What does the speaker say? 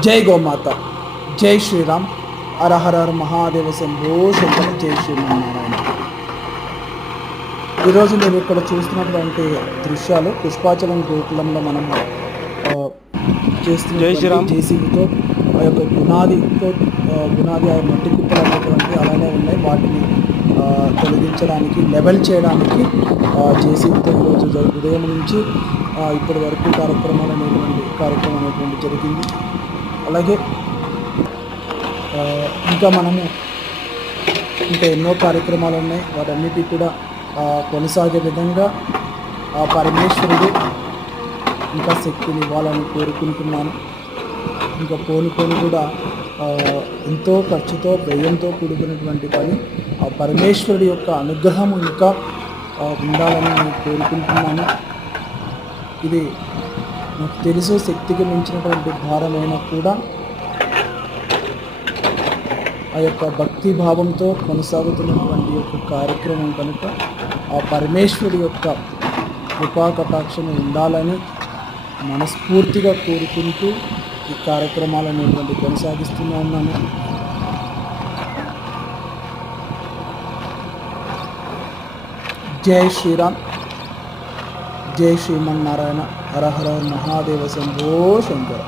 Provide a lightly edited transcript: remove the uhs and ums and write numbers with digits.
జై గోమాత, జై శ్రీరామ్, హర హర హర మహాదేవ శంభో శంకర, జై శ్రీమన్నారాయణ. ఈరోజు మీరు ఇక్కడ చూస్తున్నటువంటి దృశ్యాలు పుష్పాచలం గోకులంలో మనం చేస్తున్న జేసీబీతో ఆ యొక్క గునాది ఆ మట్టి కుప్పలు అనేటువంటి అలానే ఉన్నాయి. వాటిని తొలగించడానికి, లెవెల్ చేయడానికి జేసీబీతో ఈరోజు ఉదయం నుంచి ఇప్పటి వరకు కార్యక్రమం అనేటువంటి జరిగింది. అలాగే ఇంకా ఎన్నో కార్యక్రమాలు ఉన్నాయి. వాటన్నిటికీ కూడా కొనసాగే విధంగా ఆ పరమేశ్వరుడు ఇంకా శక్తిని ఇవ్వాలని కోరుకుంటున్నాను. ఇంకా పోని కూడా ఎంతో ఖర్చుతో వ్యయంతో కూడుకున్నటువంటి పని. ఆ పరమేశ్వరుడి యొక్క అనుగ్రహం ఇంకా ఉండాలని నేను కోరుకుంటున్నాను. ఇది నాకు తెలుసు శక్తికి మించినటువంటి భారమైనా కూడా ఆ యొక్క భక్తి భావంతో కొనసాగుతున్నటువంటి యొక్క కార్యక్రమం కనుక ఆ పరమేశ్వరుడి యొక్క కృపా కటాక్షం ఉండాలని మనస్ఫూర్తిగా కోరుకుంటూ ఈ కార్యక్రమాలు అనేటువంటి కొనసాగిస్తూనే ఉన్నాను. జై శ్రీరామ్, జై శ్రీమన్నారాయణ, హర హర మహాదేవ శంభో శంకర.